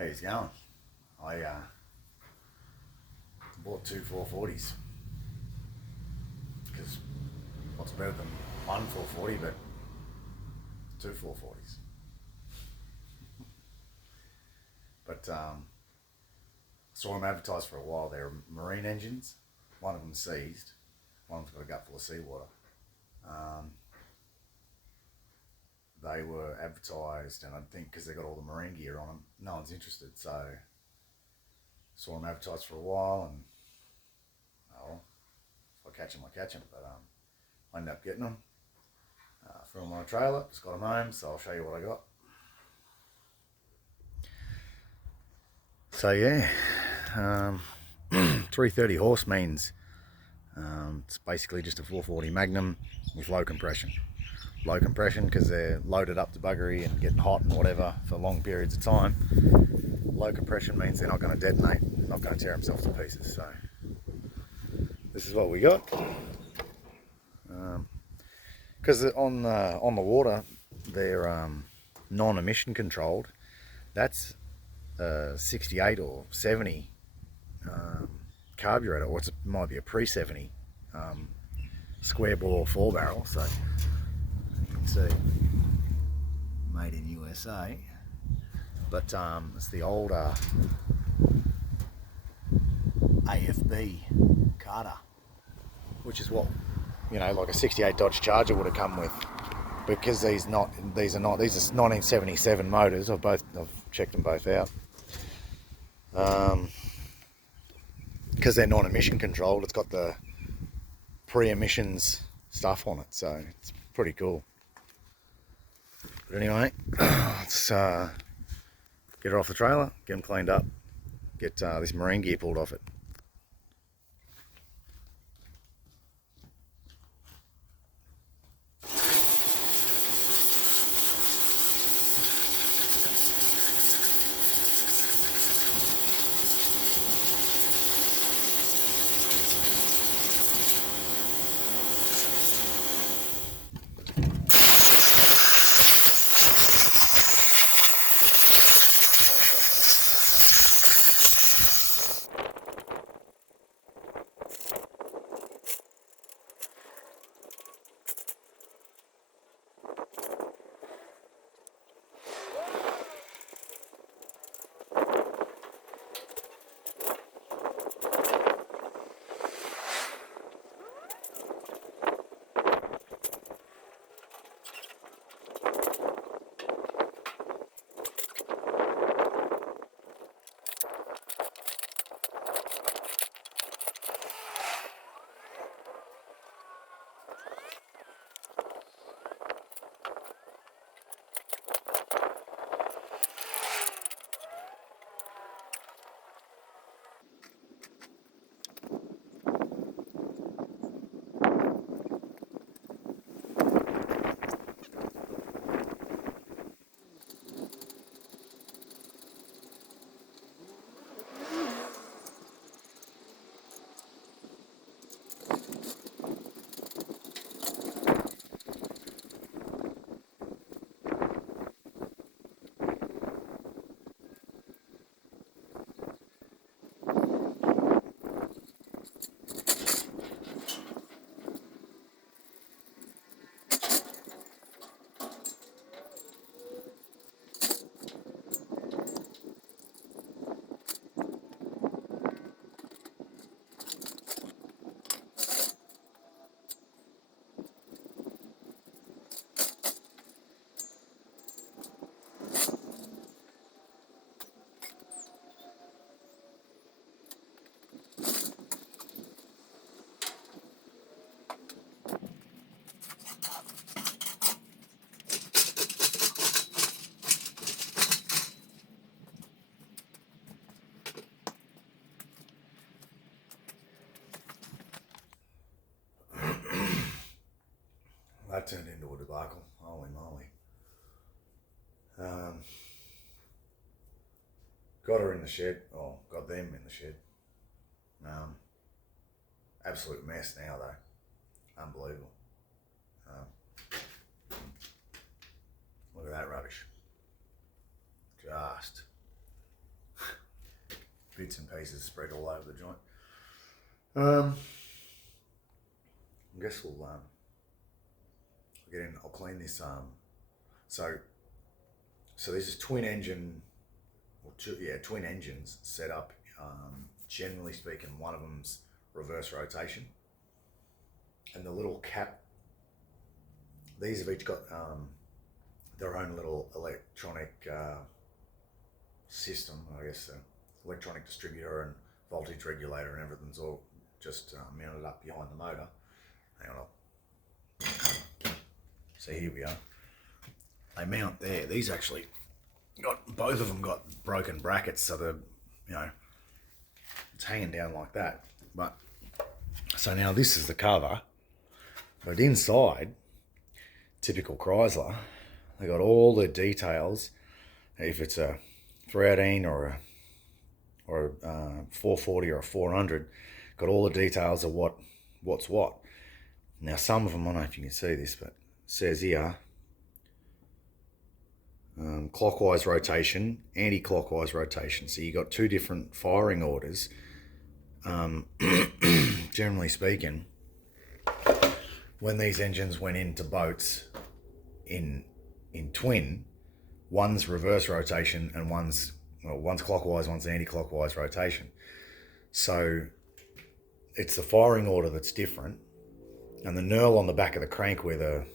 How he's going? I bought two 440s because what's better than one 440, but two 440s. But saw them advertised for a while. They're marine engines. One of them seized. One of them's got a gut full of seawater. They were advertised, and I think because they got all the marine gear on them, no one's interested. So saw them advertised for a while, and oh, if I catch them, I catch them. But I ended up getting them. Threw them on a trailer, just got them home. So I'll show you what I got. So yeah, 330 horse means it's basically just a 440 Magnum with low compression. Low compression because they're loaded up to buggery and getting hot and whatever for long periods of time. Low compression means they're not going to detonate, not going to tear themselves to pieces. So this is what we got. Because on the water they're non-emission controlled. That's 68 or 70 carburetor, or it might be a pre-70 square bore 4-barrel. So you can see made in USA, but it's the older AFB Carter, which is what, you know, like a 68 Dodge Charger would have come with. Because these are 1977 motors. I've checked them both out. Because they're non-emission controlled, it's got the pre-emissions stuff on it, so it's pretty cool. But anyway, let's get it off the trailer, get them cleaned up, get this marine gear pulled off it. That turned into a debacle. Holy moly. Got her in the shed. Oh, got them in the shed. Absolute mess now though. Unbelievable. Look at that rubbish. Just bits and pieces spread all over the joint. I guess we'll get in. I'll clean this. So this is twin engine, twin engines set up. Generally speaking, one of them's reverse rotation, and the little cap. These have each got their own little electronic system. I guess electronic distributor and voltage regulator and everything's all just mounted up behind the motor. Hang on. So here we are. They mount there. These actually both of them got broken brackets, so they're, it's hanging down like that. But so now this is the cover, but inside, typical Chrysler, they got all the details. If it's a 318 or a 440 or a 400, got all the details of what's what. Now some of them, I don't know if you can see this, but it says here, clockwise rotation, anti-clockwise rotation. So you got two different firing orders. Generally speaking, when these engines went into boats in twin, one's reverse rotation and one's clockwise, one's anti-clockwise rotation. So it's the firing order that's different, and the knurl on the back of the crank where the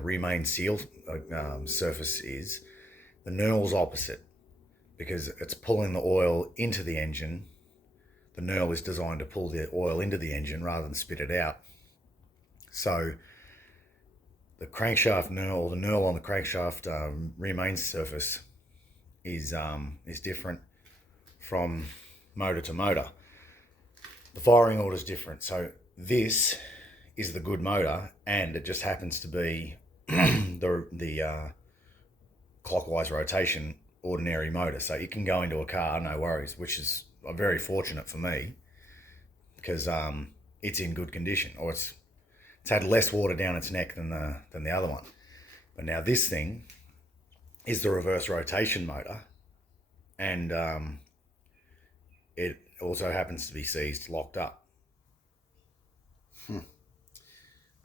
remain seal surface is, the knurl's opposite because it's pulling the oil into the engine. The knurl is designed to pull the oil into the engine rather than spit it out. So the crankshaft knurl, the knurl on the crankshaft remain surface is different from motor to motor. The firing order is different. So this is the good motor, and it just happens to be the clockwise rotation ordinary motor. So it can go into a car, no worries, which is very fortunate for me because it's in good condition, or it's had less water down its neck than the other one. But now this thing is the reverse rotation motor, and it also happens to be seized locked up.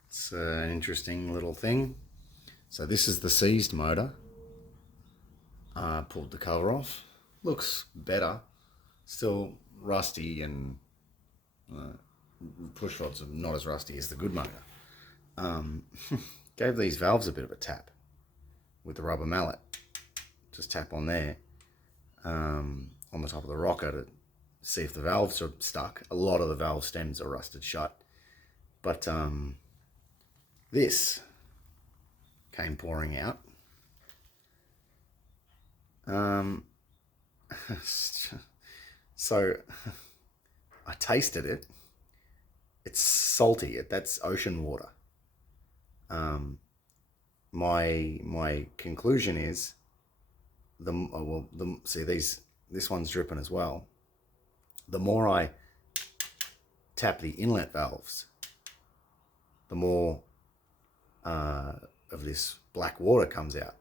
It's an interesting little thing. So this is the seized motor. Pulled the cover off. Looks better. Still rusty, and push rods are not as rusty as the good motor. Gave these valves a bit of a tap with the rubber mallet. Just tap on there on the top of the rocker to see if the valves are stuck. A lot of the valve stems are rusted shut. But this came pouring out. So I tasted it. It's salty. That's ocean water. My conclusion is this one's dripping as well. The more I tap the inlet valves, the more of this black water comes out.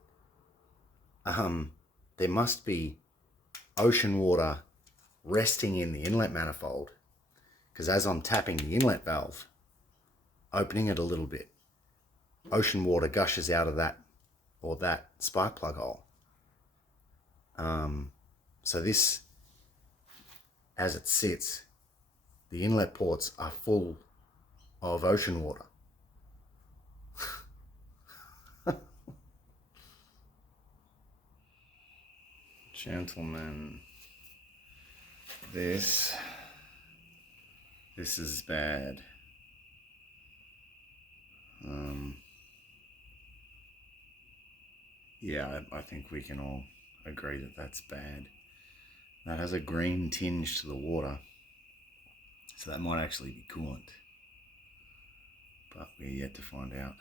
There must be ocean water resting in the inlet manifold, because as I'm tapping the inlet valve, opening it a little bit, ocean water gushes out of that spark plug hole. So this, as it sits, the inlet ports are full of ocean water. Gentlemen, this is bad. Yeah, I think we can all agree that that's bad. That has a green tinge to the water, so that might actually be coolant, but we're yet to find out.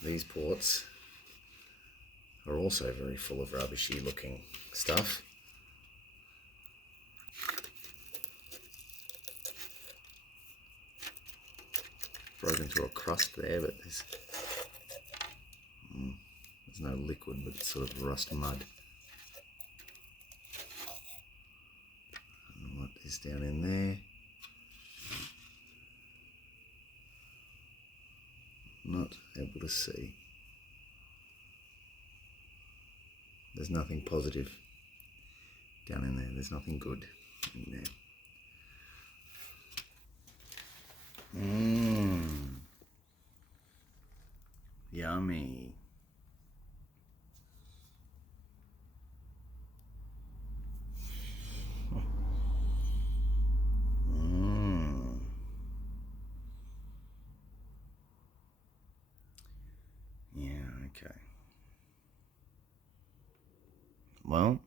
So these ports are also very full of rubbishy looking stuff. Broken through a crust there, but there's There's no liquid, but it's sort of rust mud. And what is down in there? Not able to see. There's nothing positive down in there. There's nothing good in there. Yummy. Yeah, okay. Well,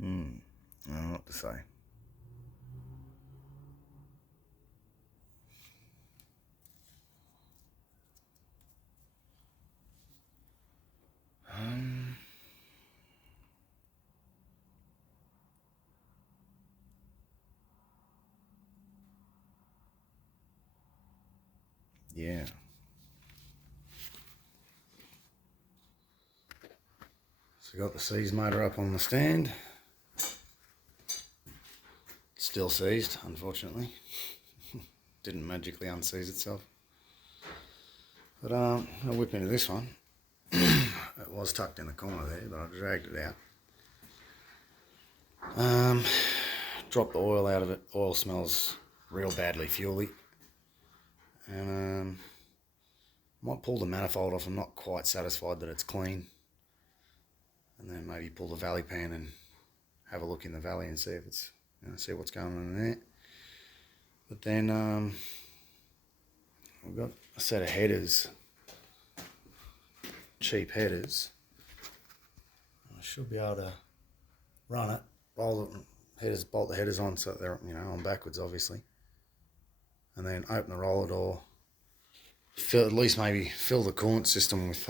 I don't know what to say. Yeah. So got the seized motor up on the stand. Still seized, unfortunately. Didn't magically unseize itself. But I'll whip into this one. It was tucked in the corner there, but I dragged it out. Dropped the oil out of it. Oil smells real badly fuely. And might pull the manifold off. I'm not quite satisfied that it's clean. And then maybe pull the valley pan and have a look in the valley and see if it's, see what's going on in there. But then we've got a set of headers, cheap headers. I should be able to run it, roll the headers, bolt the headers on so that they're on backwards, obviously, and then open the roller door. At least maybe fill the coolant system with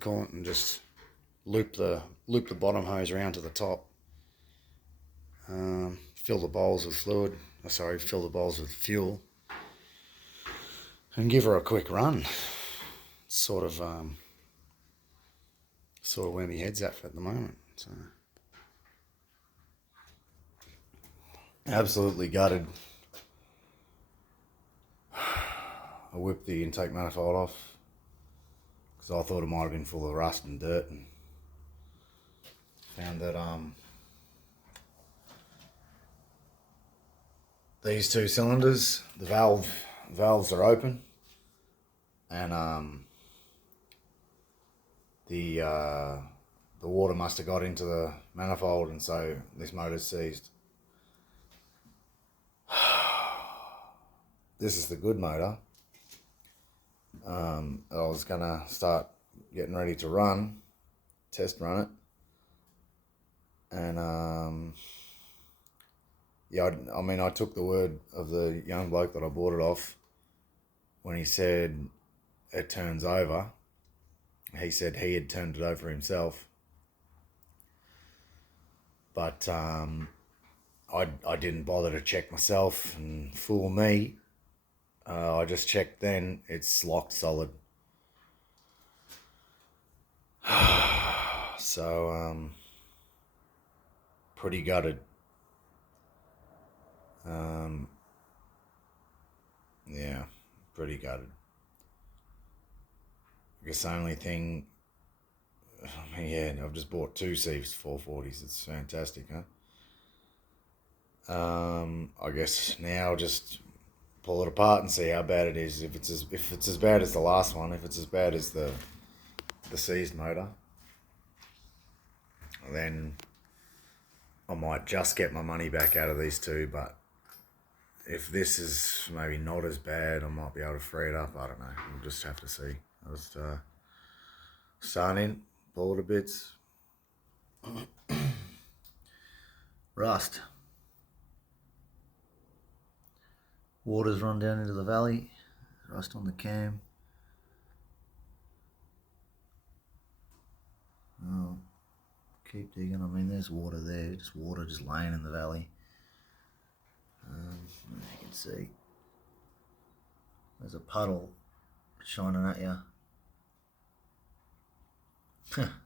coolant and just loop the bottom hose around to the top. Fill the bowls with fill the bowls with fuel, and give her a quick run. Sort of where my head's at the moment. So absolutely gutted. I whipped the intake manifold off because I thought it might have been full of rust and dirt, and found that these two cylinders, the valves are open, and the water must have got into the manifold, and so this motor's seized. This is the good motor. I was gonna start getting ready to test run it, and yeah, I took the word of the young bloke that I bought it off when he said it turns over. He said he had turned it over himself, but I didn't bother to check myself and fool me. I just checked then, it's locked solid. So, pretty gutted. Yeah, pretty gutted. I guess the only thing, I've just bought two Seeves 440s. It's fantastic, huh? I guess now just pull it apart and see how bad it is. If it's as bad as the last one, if it's as bad as the seized motor, then I might just get my money back out of these two. But if this is maybe not as bad, I might be able to free it up. I don't know. We'll just have to see. I'll just start in, pull it to bits. Rust. Water's run down into the valley. Rust on the cam. Oh, keep digging. There's water there. Just water just laying in the valley. As you can see. There's a puddle shining at you.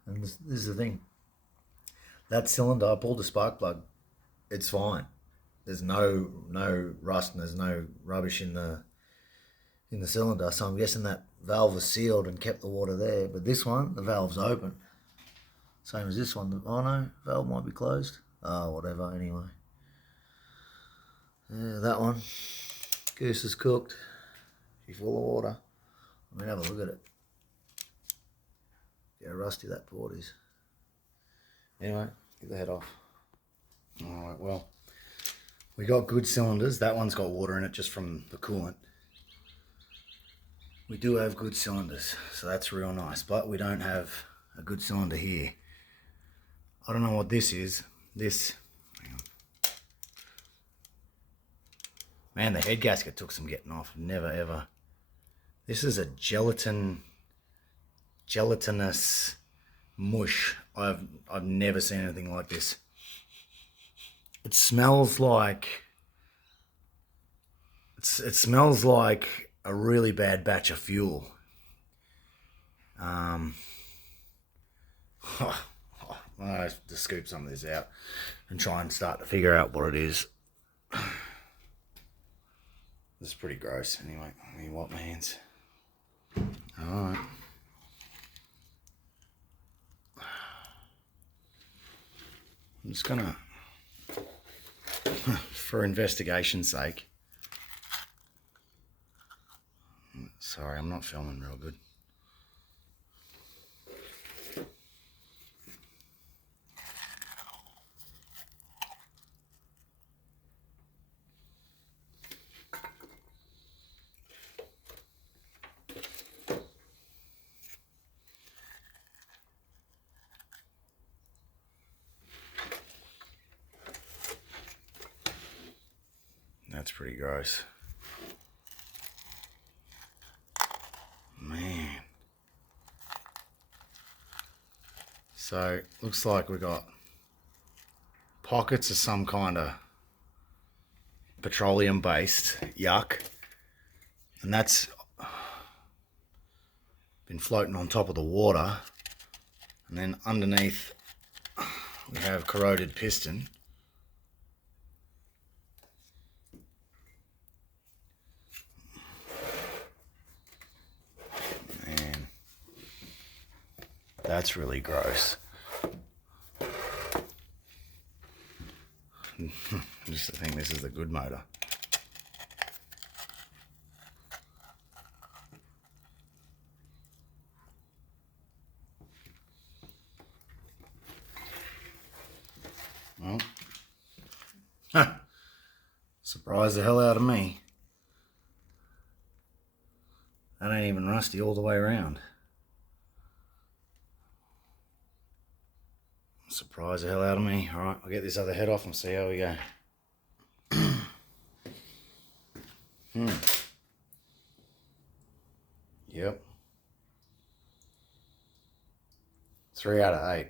And this is the thing. That cylinder, I pulled the spark plug. It's fine. There's no rust and there's no rubbish in the cylinder. So I'm guessing that valve was sealed and kept the water there. But this one, the valve's open. Same as this one. Oh no, valve might be closed. Whatever. Anyway. Yeah, that one. Goose is cooked. She's full of water. I mean, have a look at it. See how rusty that port is. Anyway, get the head off. Alright, well, we got good cylinders. That one's got water in it just from the coolant. We do have good cylinders, so that's real nice, but we don't have a good cylinder here. I don't know what this is. Hang on. Man, the head gasket took some getting off. Never ever. This is a gelatinous mush. I've never seen anything like this. It smells like it smells like a really bad batch of fuel. I have to scoop some of this out and try and start to figure out what it is. This is pretty gross. Anyway, let me wipe my hands. Alright. I'm just gonna, for investigation's sake. Sorry, I'm not filming real good. That's pretty gross. Man. So, looks like we got pockets of some kind of petroleum-based yuck. And that's been floating on top of the water. And then underneath we have corroded piston. Man, that's really gross. Just to think this is the good motor. Well, surprised the hell out of me. That ain't even rusty all the way around. Surprised the hell out of me. Alright, I'll get this other head off and see how we go. Yep. 3 out of 8.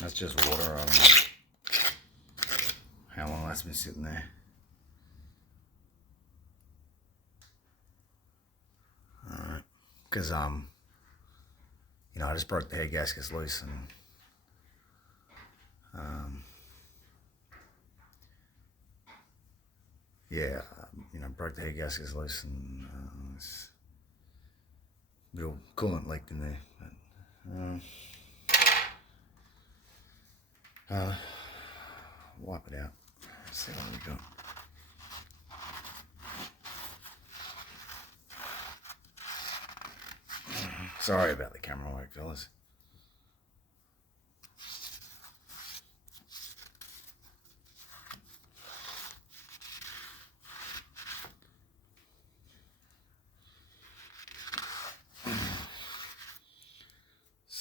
That's just water. I don't know how long that's been sitting there. Alright, because you know, I just broke the head gaskets loose and yeah, you know, broke the head gaskets loose and real coolant leaked in there. But, wipe it out. Let's see what we got. Sorry about the camera work, fellas.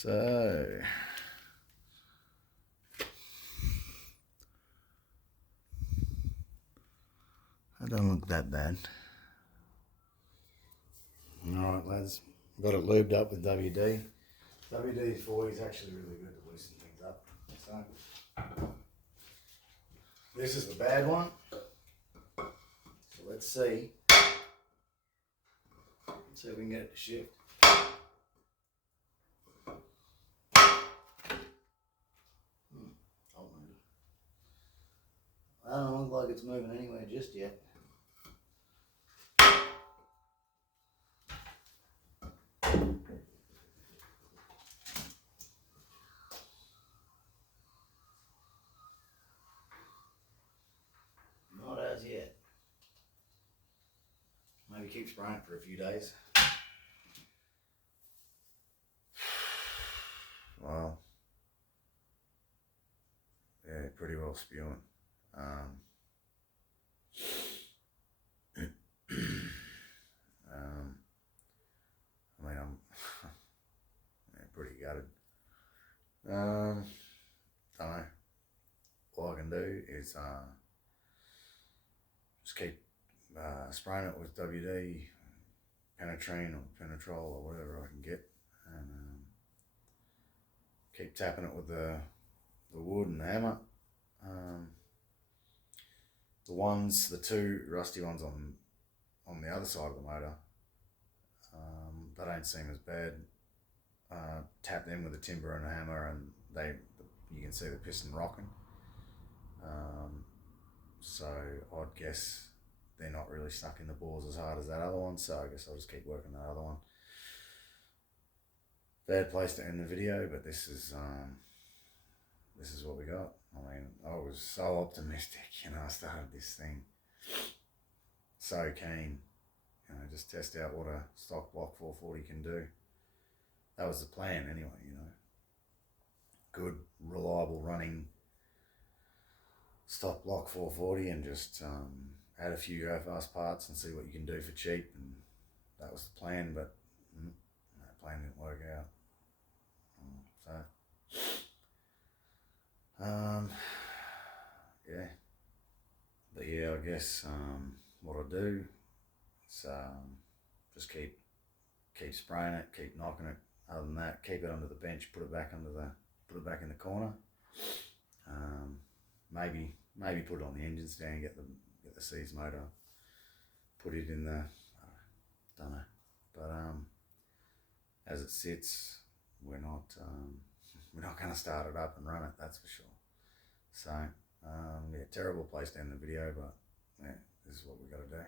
So, that doesn't look that bad. Alright lads, got it lubed up with WD. WD-40 is actually really good to loosen things up. So, this is the bad one. So let's see. See if we can get it to shift. I don't look like it's moving anywhere just yet. Not as yet. Maybe keep spraying it for a few days. Well, yeah, pretty well spewing. I mean, I'm yeah, pretty gutted. Don't know. All I can do is just keep spraying it with WD, penetrine or penetrol or whatever I can get, and keep tapping it with the wood and the hammer. The two rusty ones on the other side of the motor, they don't seem as bad. Tap them with a timber and a hammer, and you can see the piston rocking. So I'd guess they're not really stuck in the bores as hard as that other one. So I guess I'll just keep working that other one. Bad place to end the video, but this is what we got. I mean, I was so optimistic, I started this thing so keen, just test out what a stock block 440 can do. That was the plan anyway, good, reliable running stock block 440, and just add a few go fast parts and see what you can do for cheap, and that was the plan, but that plan didn't work out. Yeah, but yeah, I guess what I'll do is just keep spraying it, keep knocking it. Other than that, keep it under the bench, put it back in the corner. Maybe put it on the engine stand, get the C's motor, put it in the, don't know, but as it sits, we're not going to start it up and run it, that's for sure. So yeah, terrible place to end the video, but yeah, this is what we got to do.